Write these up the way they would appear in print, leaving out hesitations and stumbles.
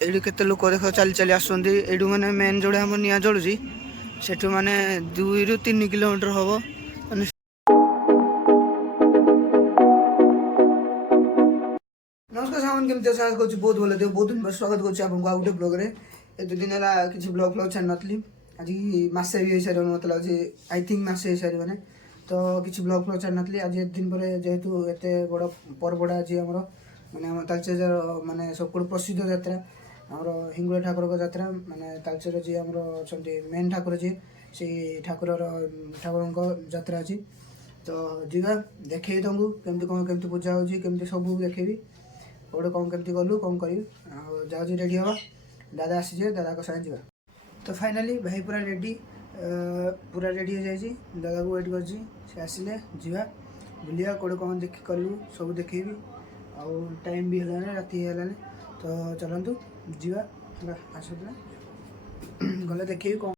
Edu केते लोक देख चली चली आसुंदी एडू माने मेन जोड़े हम निया जलुची सेठू माने 2 ରୁ 3 किलोमीटर हबो। नमस्कार सामान केमते आशा करूँ बहुत भल देव बहुत दिन स्वागत करुँच आपको आ गए ब्लॉग रे। ए 2 दिन है किसी ब्लॉग फ्लॉग छाड़ नथली आज मसे भी हो सारे मतलब लगे आई थिंक मसे सारे मैंने तो किसी ब्लॉग फ्लॉग छाड़ नथली आज दिन पर जेहेतु एत बड़ पर्वटा आज आमर माने आम तालचेर माने सब प्रसिद्ध यात्रा आमर हिंगुला ठाकुर यात्रा माने तालचेर जी आमर अच्छा मेन ठाकुर जी से ठाकुर यात्रा अच्छी तो जीवा देखे तुमको केमती कौन केमती पूजा होमती सब देखेबी गोटे कौन केमती गलु कौन करी जाऊँ रेडी हवा दादा आसीजे दादा को साथ जावा तो फाइनाली भाई पूरा रेडी हो जाए दादा को वेट कर आसिले जीवा बुलिया कौटे कौन देख कलु सब देखेबी आउ टाइम भी है राति है तो चलतु जीवा आस गले देखेबी कौन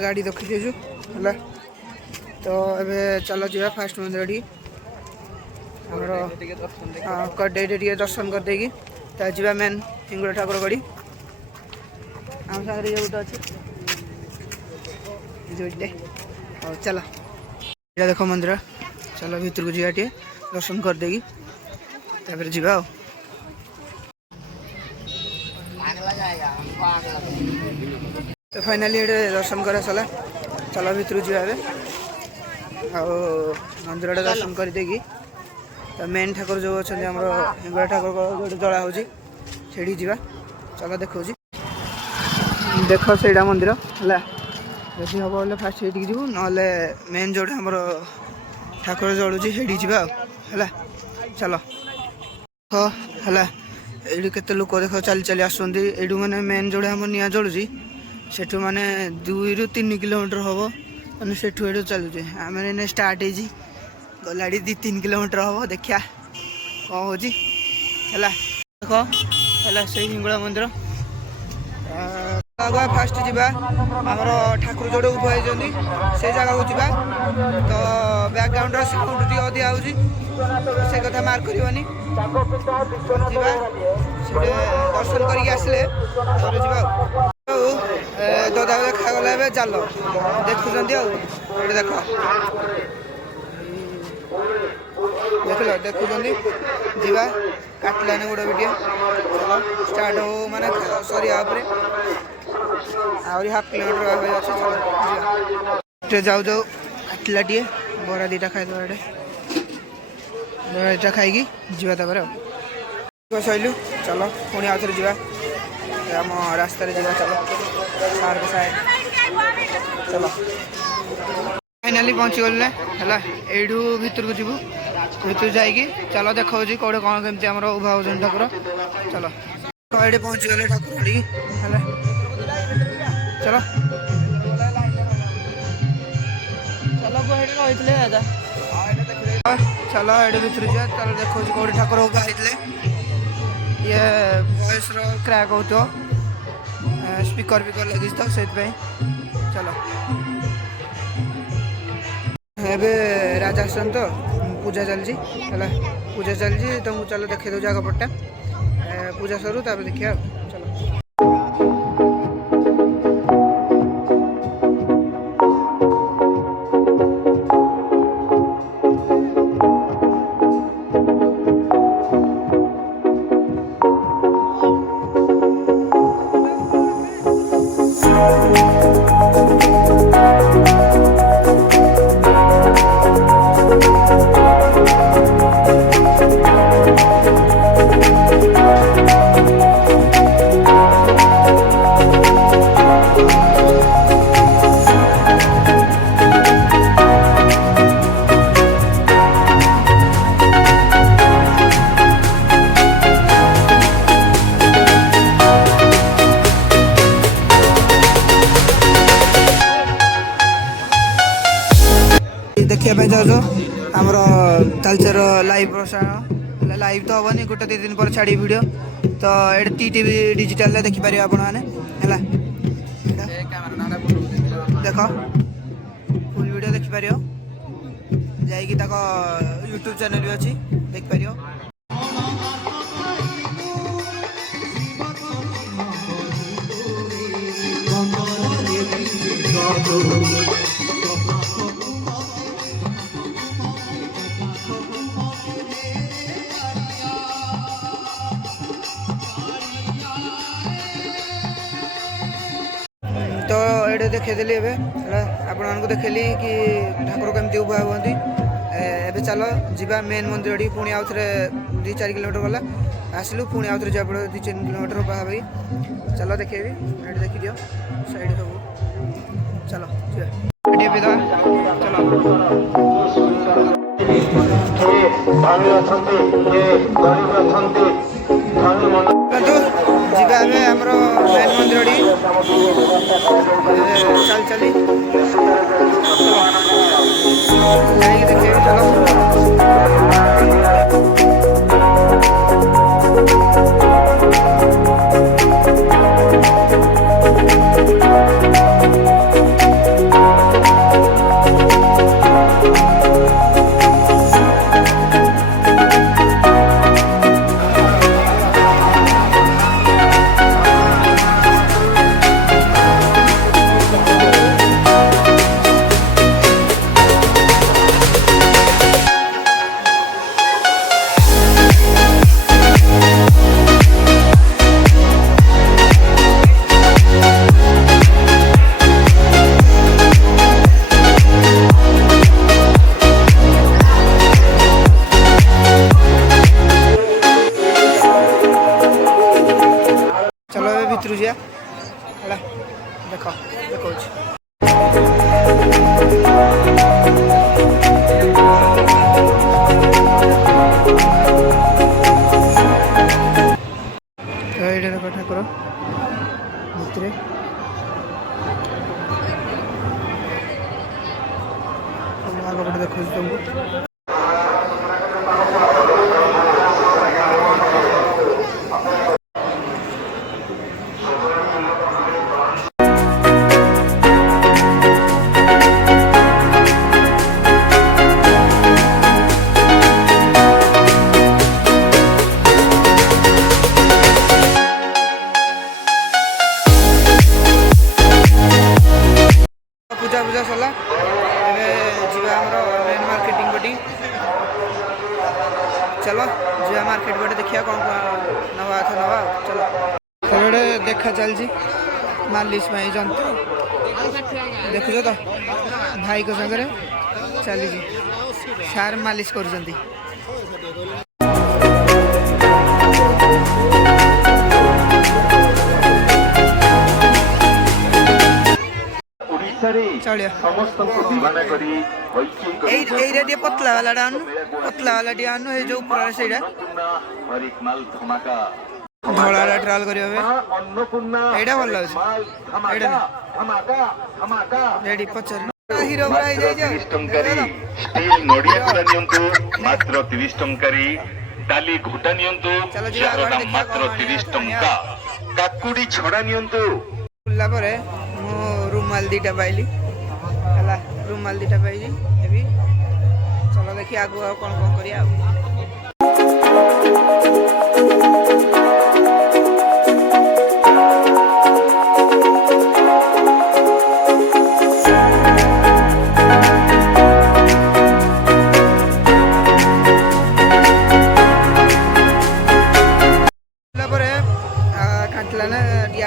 गाड़ी रखी देजु है तो एबे चलो जी फास्ट मंदिर कड़े दर्शन कर देगी तो जी मेन हिंगुला ठाकुर गड़ी आम सागर ये गोटे अच्छे चलो देख मंदिर चलो भीतर को जा दर्शन कर देगी जा तो फाइनाली ये दर्शन कर सारा चलो भीतर जा मंदिर दर्शन कर देगी तो मेन ठाकुर जो अच्छा हिंगुला ठाकुर जो जला हो जा चलो देखो देख से मंदिर है जदि हम बोले फास्ट ये जीव ना मेन जोड़ा आम ठाकुर जलुची जा चलो है ये केते लोक देख चली चली आसुंदी एडू माने मेन जोड़े हम निया जलुची सेठू माने 2 ରୁ 3 किलोमीटर हम मैंने सेठू एठू चलुचे आम स्टार्ट हो गला 2-3 किलोमीटर हम देखिया कौन हो देख है से हिंगुला मंदिर आगे फास्ट जा आमर ठाकुर जोड़े उभा से जगह को जा तो बैकग्राउंड साउंड टी अधिका हो से कथा मार्क करनी दर्शन करके आसिले दादा खागला ए जाल देखुं देख देख लो देखुं जा काटलानी गोटे वीडियो चलो स्टार्ट हो माने सरिया आहरी हाफ किलोमीटर अच्छे चलो जाऊ जाऊ काटला टे बरा दीटा खाईद बरा दीटा खाई सैलु चलो पुणी आउ थे जा आम रास्त जा चलो सार साइड चलो फाइनाली पहुँची गले है यू भीतर को जीवु भीतर जाइए चलो देखा कौटे कौन केमती आम उभा हो ठाकुर चलो ये पहुँची गले ठाकुर है चलो चलो चलो ये भीतर जा चलो देखो कौटे ठाकुर उभा होते ये वॉइस क्रैक हो स्पीकर फिकर लगी तो से चलो एबे राजा आसन तो पूजा चलती है पूजा चलती तुमको चलो देखे दो जाग पट्टा पूजा सरू तापर देखिए चलो देखा जाओ आमर तालचेर लाइव प्रसारण लाइव तो हेनी गोटे 2 दिन पर छाड़ी वीडियो तो ये टीटीवी डिजिटल देखिपारे आपण मैंने देख फुल वीडियो देखिपार जाकि यूट्यूब चैनल भी अच्छी देखिपार। तो ये देखी आपको देखली कि ठाकुर केमती उभा हमें एवं चलो जीवा मेन मंदिर पुणी आउ थे 2-4 किलोमीटर गला आसलु पुणी आउ थे जा पड़ो 2-3 किलोमीटर पाखापाखि चलो देखेबी ये देखी दियो साइड सब चलो जीवा आमर मेन मंदिर चल चली देखे भितर जा देख देखा देख ठाकुर भितर आगपटे देखो तुमको पूजा पूजा सरला जीवा मेन मार्केटिंग बटी चलो जीवा मार्केट बटे देखिया कौन नवा था नवा चलो ये देखा चलती मालिश जंतु देखुच तो भाई को सागर चली सार मालिश कर पतला वाला आनु जो ऊपर से धड़ा ट्राल कर भल लगे पचार हीरो मात्र 30 टंकारी डाली घुटा नियंतु मात्र 30 टंका काकुड़ी छड़ा नियंतु खुला परे मो रुमाल दीटा पाइली हला रुमाल दीटा पाइली एबी चलो देखि आगु कौन कौन करिया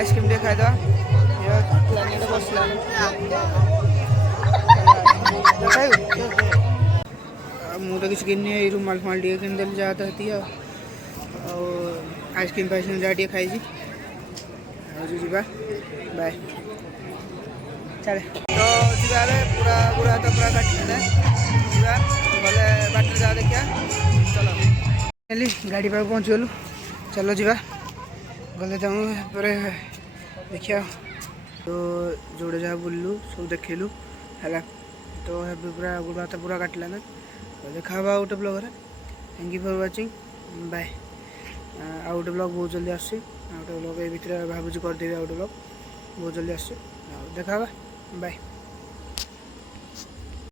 आइसक्रीम टे खाई दवा बसला मुझे किसी किन्नी रुमाल फुमाल टे किन देल जाता है आइसक्रीम फाइसक्रीम जहाँ टे खाई बाय चले तो जीवा पूरा पूरा तो पूरा काटने जीवा गले बाटर जा देखिया चलो गाड़ी पाक पहुँच गलु चलो जीवा गले देखिया तो जोड़े जहाँ बुलू सब देखलु है तो ଏବେ ପୁରା ଗୋଡ଼ ହାତ ପୁରା କାଟିଲା ନା। ତ ଦେଖା ହେବା ଆଉ ଗୋଟେ ବ୍ଲଗ୍ରେ। Thank you for watching, bye. ଆଉ ଗୋଟେ ବ୍ଲଗ୍ ବହୁତ ଜଲ୍ଦି ଆସୁଛି। ଆଉ ଗୋଟେ ବ୍ଲଗ୍ ଏ ଭିତରେ ଭାବୁଛି କରିଦେବି, ଆଉ ଗୋଟେ ବ୍ଲଗ୍ ବହୁତ ଜଲ୍ଦି ଆସୁଛି। ଆଉ ଦେଖା ହେବା, ବାଏ।